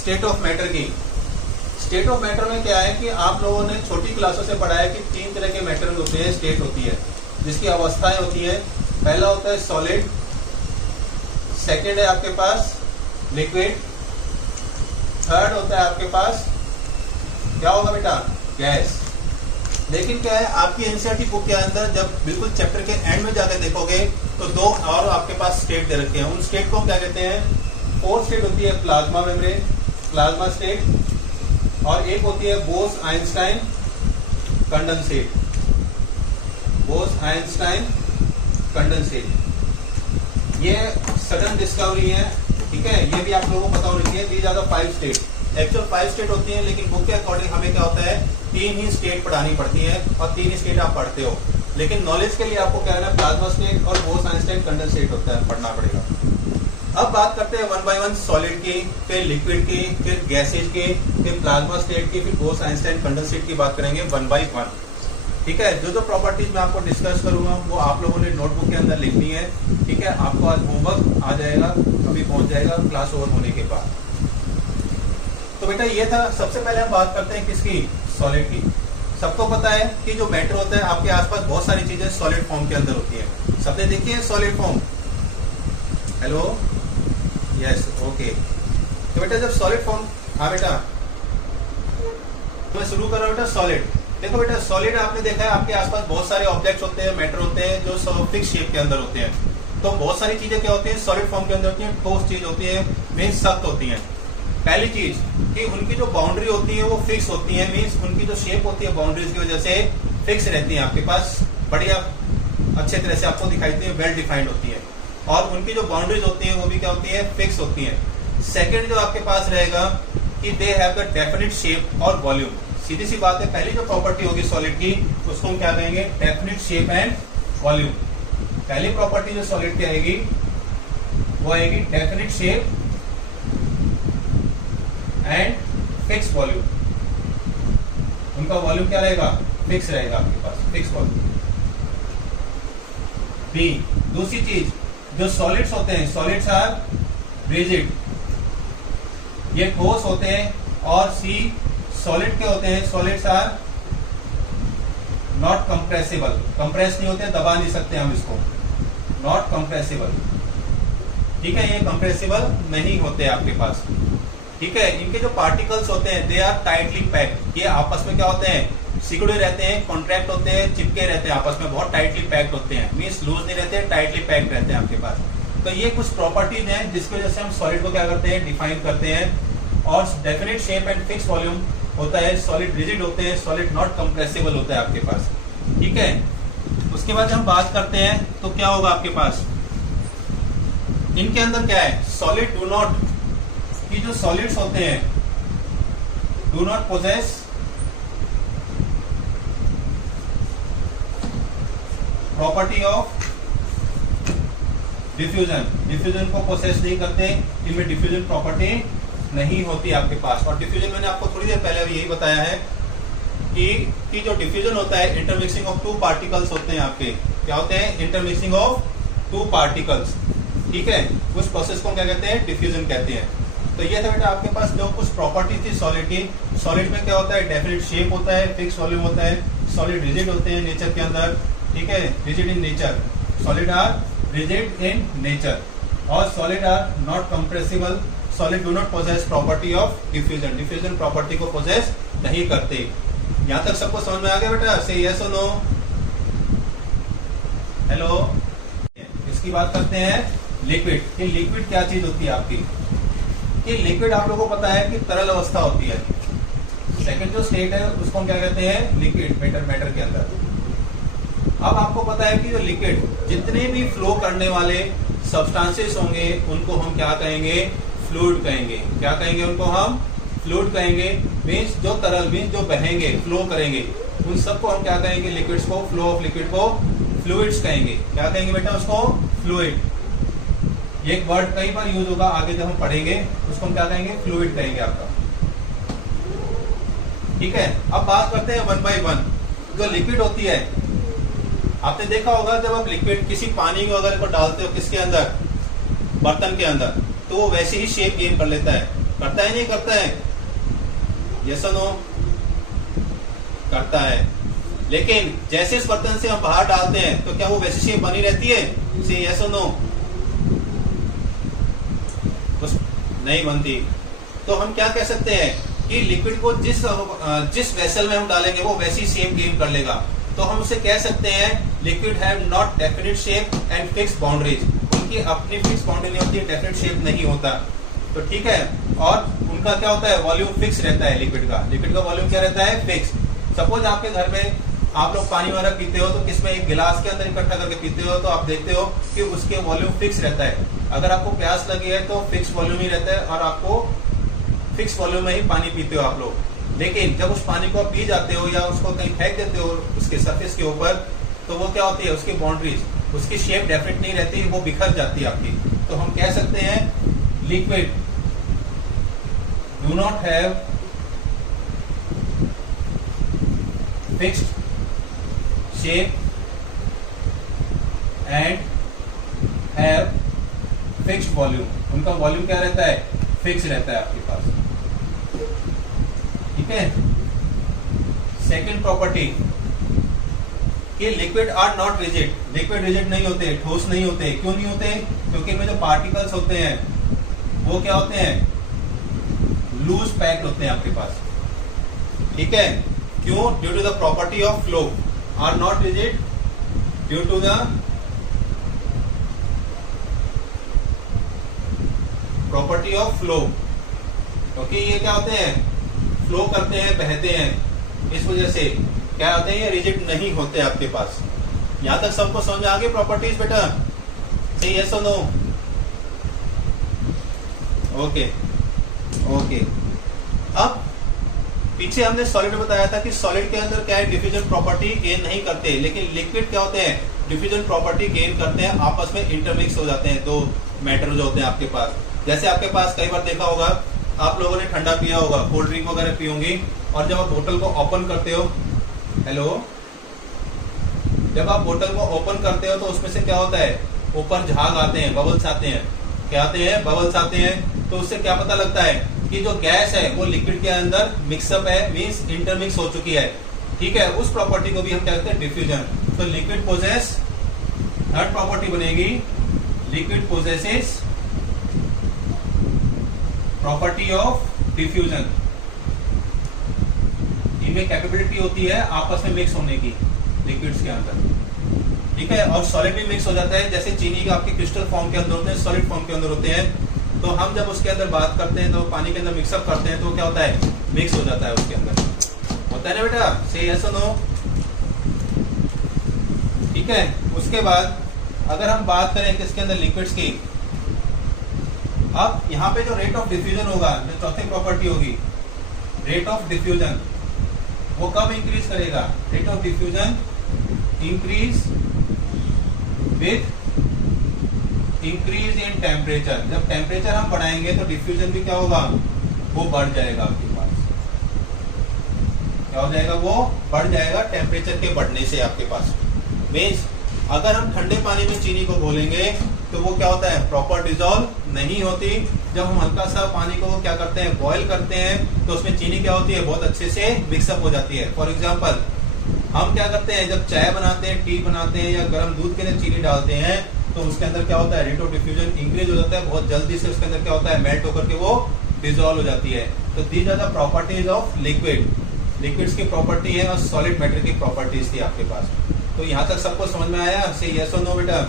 State of matter की। State of matter में क्या है कि आप लोगों ने छोटी क्लासों से पढ़ा है कि 3 तरह के मैटर होते हैं, स्टेट होती है, जिसकी अवस्थाएं होती है। पहला होता है सॉलिड, सेकेंड है आपके पास लिक्विड, थर्ड होता है आपके पास क्या होगा बेटा, गैस। लेकिन क्या है, आपकी एनसीईआरटी बुक के अंदर जब बिल्कुल चैप्टर के एंड में जाकर देखोगे तो 2 और आपके पास स्टेट दे रखे हैं। उन स्टेट को हम क्या कहते हैं, 4 स्टेट होती है प्लाज्मा मेम्ब्रेन, प्लाज्मा स्टेट, और एक होती है बोस-आइंस्टाइन कंडेंसेट, बोस-आइंस्टाइन कंडेंसेट। ये सडन डिस्कवरी है, ठीक है, ये भी आप लोगों को पता होनी चाहिए। These are the 5 state. Actual 5 state होती हैं, लेकिन बुक के अकॉर्डिंग हमें क्या होता है, 3 ही स्टेट पढ़ानी पड़ती है और 3 ही स्टेट आप पढ़ते हो। लेकिन नॉलेज के लिए आपको क्या है ना, प्लाज्मा स्टेट और बोस-आइंस्टाइन कंडेंसेट होता है, पढ़ना पड़ेगा। अब बात करते हैं 1 बाय 1 सॉलिड की, फिर लिक्विड की, फिर गैसेज की, फिर प्लाज्मा स्टेट की, फिर बोस-आइंस्टाइन कंडेंसेट की बात करेंगे 1 बाय 1। ठीक है, जो प्रॉपर्टीज मैं आपको डिस्कस करूंगा वो आप लोगों ने नोटबुक के अंदर लिखनी है। ठीक है, आपको आज होमवर्क आ जाएगा, अभी पहुंच जाएगा क्लास ओवर होने के बाद। तो बेटा ये था, सबसे पहले हम बात करते हैं किसकी, सॉलिड की। सबको पता है कि जो मैटर होता है आपके आसपास बहुत सारी चीजें सॉलिड फॉर्म के अंदर होती है। सबने देखी है solid form? Hello, yes, okay. तो बेटा जब सॉलिड फॉर्म, हाँ बेटा, तो मैं शुरू कर रहा हूँ बेटा सॉलिड। देखो बेटा, सॉलिड आपने देखा है आपके आसपास बहुत सारे ऑब्जेक्ट्स होते हैं, मैटर होते हैं जो फिक्स शेप के अंदर होते हैं। तो बहुत सारी चीजें क्या होती हैं सॉलिड फॉर्म के अंदर होती हैं, ठोस चीज होती है, मीन सख्त होती है। पहली चीज कि उनकी जो बाउंड्री होती है वो फिक्स होती है, मीन्स उनकी जो शेप होती है बाउंड्रीज की वजह से फिक्स रहती है, आपके पास बढ़िया अच्छे तरह से आपको दिखाई देती है, वेल डिफाइंड होती है। और उनकी जो बाउंड्रीज होती है वो भी क्या होती है, फिक्स होती है। सेकेंड जो आपके पास रहेगा कि they have the definite shape और वॉल्यूम। सीधी सी बात है, पहली जो प्रॉपर्टी होगी सॉलिड की उसको हम क्या कहेंगे, डेफिनिट शेप एंड वॉल्यूम। पहली प्रॉपर्टी जो सॉलिड की आएगी वो आएगी definite shape and fix volume. उनका वॉल्यूम क्या रहेगा, फिक्स रहेगा, आपके पास फिक्स वॉल्यूम। बी, दूसरी चीज, जो सॉलिड्स होते हैं, सॉलिड्स आर रिजिड, ये ठोस होते हैं। और सी, सॉलिड के होते हैं, solids are not compressible, compress नहीं होते, दबा नहीं सकते हम इसको, नॉट कंप्रेसिबल। ठीक है, ये कंप्रेसिबल नहीं होते आपके पास। ठीक है, इनके जो पार्टिकल्स होते हैं दे आर टाइटली पैक्ड, ये आपस में क्या होते हैं, सिकुड़े रहते हैं, कॉन्ट्रैक्ट होते हैं, चिपके रहते हैं आपस में, बहुत टाइटली पैक्ड होते हैं, मींस लूज नहीं रहते, टाइटली पैक्ड रहते हैं आपके पास। तो ये कुछ प्रॉपर्टीज हैं जिसकी वजह से हम सॉलिड को क्या करते हैं, डिफाइन करते हैं। और definite shape and fix volume होता है, सॉलिड रिजिड होते हैं, सॉलिड नॉट कंप्रेसिबल होता है आपके पास। ठीक है, उसके बाद हम बात करते हैं तो क्या होगा आपके पास, इनके अंदर क्या है, सॉलिड डू नॉट, कि जो सॉलिड्स होते हैं do not possess property of diffusion, diffusion को पोसेस नहीं करते, इनमें डिफ्यूजन प्रॉपर्टी नहीं होती आपके पास। और डिफ्यूजन मैंने आपको थोड़ी देर पहले भी यही बताया है कि जो डिफ्यूजन होता है, इंटरमिक्सिंग ऑफ 2 पार्टिकल्स होते हैं आपके, क्या होते हैं, इंटरमिक्सिंग ऑफ 2 पार्टिकल्स। ठीक है, उस प्रोसेस को क्या कहते हैं, डिफ्यूजन कहते हैं। तो ये था बेटा आपके पास जो कुछ प्रॉपर्टी थी सॉलिड की। सॉलिड में क्या होता है, डेफिनेट शेप होता है, फिक्स वॉल्यूम होता है, सॉलिड रिजिड होते हैं नेचर के अंदर। ठीक है, rigid in nature, solid are rigid in nature, और solid are not compressible, solid do not possess property of diffusion, diffusion property को पोजेस नहीं करते। यहां तक सबको समझ में आ गया बेटा, से यस और नो? हेलो, इसकी बात करते हैं लिक्विड कि लिक्विड क्या चीज होती है आपकी, कि लिक्विड आप लोगों को पता है कि तरल अवस्था होती है। सेकंड जो स्टेट है उसको हम क्या कहते हैं, लिक्विड, मैटर के अंदर। अब आपको पता है कि जो लिक्विड, जितने भी फ्लो करने वाले सब्सटेंसेस होंगे उनको हम क्या कहेंगे, फ्लूइड कहेंगे। क्या कहेंगे उनको हम, फ्लूइड कहेंगे। मीन्स जो तरल, मीन्स जो बहेंगे, फ्लो करेंगे, उन सबको हम क्या कहेंगे, लिक्विड्स को, फ्लो ऑफ लिक्विड को फ्लूइड्स कहेंगे। क्या कहेंगे बेटा उसको, फ्लूइड। ये एक वर्ड कई बार यूज होगा, आगे जब हम पढ़ेंगे उसको हम क्या कहेंगे, फ्लूइड कहेंगे आपका। ठीक है, अब बात करते हैं 1 बाय 1। जो लिक्विड होती है, आपने देखा होगा जब आप लिक्विड किसी पानी को डालते हो किसके अंदर, बर्तन के अंदर, तो वो वैसे ही शेप गेन कर लेता है। करता है नहीं करता है? यस और नो? करता है। लेकिन जैसे इस बर्तन से हम बाहर डालते हैं तो क्या वो वैसी शेप बनी रहती है? से यस और नो? बस नहीं बनती। तो हम क्या कह सकते हैं कि लिक्विड को जिस वेसल में हम डालेंगे वो वैसी शेप गेन कर लेगा। तो हम उसे कह सकते हैं liquid have not definite shape and fix boundaries. उनकी अपनी फिक्स बाउंड्री नहीं होती है, डेफिनेट शेप नहीं होता। तो ठीक है, और उनका क्या होता है? वॉल्यूम फिक्स रहता है लिक्विड का वॉल्यूम क्या रहता है? फिक्स। सपोज आपके घर में आप लोग पानी वगैरह पीते हो तो किसमें एक गिलास के अंदर इकट्ठा करके पीते हो, तो आप देखते हो कि उसके वॉल्यूम फिक्स रहता है। अगर आपको प्यास लगी है तो फिक्स वॉल्यूम ही रहता है और आपको फिक्स वॉल्यूम में ही पानी पीते हो आप लोग। लेकिन जब उस पानी को आप पी जाते हो या उसको कहीं फेंक देते हो उसके सरफेस के ऊपर, तो वो क्या होती है? उसकी बाउंड्रीज, उसकी शेप डेफिनेट नहीं रहती, वो बिखर जाती है आपकी। तो हम कह सकते हैं liquid do not have fixed shape and have fixed volume. उनका वॉल्यूम क्या रहता है? फिक्स रहता है आपके पास। ठीक है। सेकेंड प्रॉपर्टी कि liquid are not rigid. Liquid rigid नहीं होते, ठोस नहीं होते। क्यों नहीं होते? क्योंकि इनमें जो पार्टिकल्स होते हैं वो क्या होते हैं? लूज पैक्ड होते हैं आपके पास। ठीक है। क्यों? Due to the property of flow. Are not rigid due to the property of flow. क्योंकि ये क्या होते हैं? फ्लो करते हैं, बहते हैं, इस वजह से क्या होते हैं? ये रिजिड नहीं होते आपके पास। यहां तक सबको समझ आ गई प्रॉपर्टीज बेटा? सही यस और नो? Okay okay. अब पीछे हमने सॉलिड बताया था कि सॉलिड के अंदर क्या है? डिफ्यूजन प्रॉपर्टी गेन नहीं करते, लेकिन लिक्विड क्या होते हैं? डिफ्यूजन प्रॉपर्टी गेन करते हैं, आपस में इंटरमिक्स हो जाते हैं दो मैटर जो होते हैं आपके पास। जैसे आपके पास कई बार देखा होगा, आप लोगों ने ठंडा पिया होगा, कोल्ड ड्रिंक वगैरह पी होंगी, और जब आप बोतल को ओपन करते हो, हेलो, जब आप बोतल को ओपन करते हो तो उसमें से क्या होता है? ऊपर झाग आते हैं, बबल्स आते हैं। क्या आते हैं? बबल्स आते हैं। तो उससे क्या पता लगता है कि जो गैस है वो लिक्विड के अंदर मिक्सअप है, मींस इंटरमिक्स हो चुकी है। ठीक है। उस प्रॉपर्टी को भी हम क्या कहते हैं? डिफ्यूजन। तो लिक्विड पोजेस, थर्ड प्रॉपर्टी बनेगी liquid possesses property of diffusion. इनमें कैपेबिलिटी होती है आपस में मिक्स होने की लिक्विड्स के अंदर। ठीक है। और सॉलिड भी मिक्स हो जाता है, जैसे चीनी का आपके क्रिस्टल फॉर्म के अंदर होते हैं, सॉलिड फॉर्म के अंदर होते हैं। तो हम जब उसके अंदर बात करते हैं तो पानी के अंदर मिक्सअप करते हैं तो क्या होता है? मिक्स हो जाता है उसके अंदर। होता है ना बेटा? से यस और नो? ठीक है। उसके बाद अगर हम बात करें किसके अंदर? लिक्विड्स की। अब यहाँ पे जो रेट ऑफ डिफ्यूजन होगा, जो चौथी प्रॉपर्टी होगी, रेट ऑफ डिफ्यूजन, वो कब इंक्रीज करेगा? Rate of diffusion increase with increase in temperature. जब टेम्परेचर हम बढ़ाएंगे तो डिफ्यूजन भी क्या होगा? वो बढ़ जाएगा आपके पास। क्या हो जाएगा? वो बढ़ जाएगा टेम्परेचर के बढ़ने से आपके पास। मीन्स अगर हम ठंडे पानी में चीनी को घोलेंगे तो वो क्या होता है? प्रॉपर डिजोल्व नहीं होती। जब हम हल्का सा पानी को क्या करते हैं? बॉयल करते हैं तो उसमें चीनी क्या होती है? बहुत अच्छे से मिक्सअप हो जाती है। फॉर एग्जाम्पल, हम क्या करते हैं? जब चाय बनाते हैं, टी बनाते हैं या गर्म दूध के अंदर चीनी डालते हैं तो उसके अंदर क्या होता है? रेट ऑफ डिफ्यूजन इंक्रीज हो जाता है, बहुत जल्दी से उसके अंदर क्या होता है? मेल्ट होकर के वो डिजोल्व हो जाती है। तो these are the properties of liquid. Liquids की प्रॉपर्टी है और सॉलिड मैटर की प्रॉपर्टीज थी आपके पास। तो यहाँ तक सबको समझ में आया? से यस और नो बेटा?